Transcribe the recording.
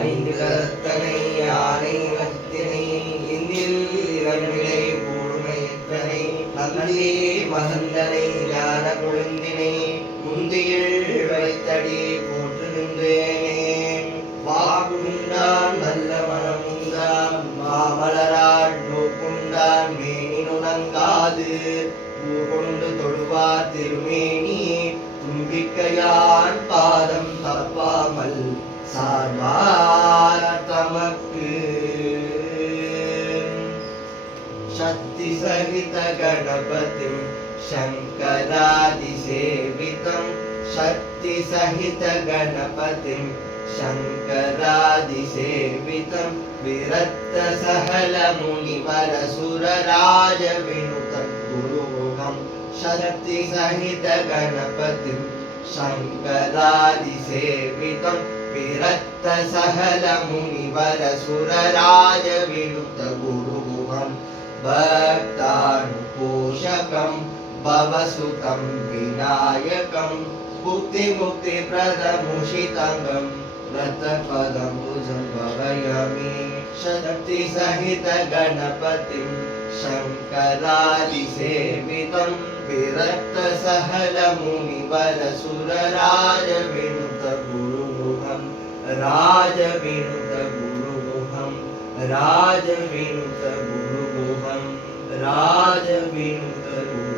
ஐந்து கரத்தனை யானை வத்தினை இந்தில் இரவிலை கூர்மை எத்தனை நந்தி மகந்தனை ஞான கொழுந்தினை முந்தியில் வைத்தடி போற்று நின்றேனே வாக்குண்டான் நல்ல மனமுண்டான் மாமலரால் நோக்குண்டான் மேனி நுணங்காது பூ கொண்டு தொழுவார் திருமேனி தும்பிக்கையான் பாதம் தப்பாமல் சார்வார் தமக்கு शक्ति सहित गणपतिं शंकरादिसेवितं शक्ति सहित गणपतिं शंकरादिसेवितं विरक्त सहल मुनिवर सुरराज विनुतं गुरुमुखं शक्ति सहित गणपतिं शंकरादिसेवितं विरक्त सहल मुनिवर सुरराज विनुत गुरुमुखं भक्तानुपोषकं भवसुतं विनायकं भुक्तिमुक्तिप्रदमुषितं रतपदं भुजं भवयामि शक्ति सहित गणपतिं शंकरादिसेवितं विरक्त सहल मुनिवर सुरराज विनुत गुरुमुखं राज विनुत गुरुमुखं राज विनुत गुरुमुखं राज विनुत गुरुमुखं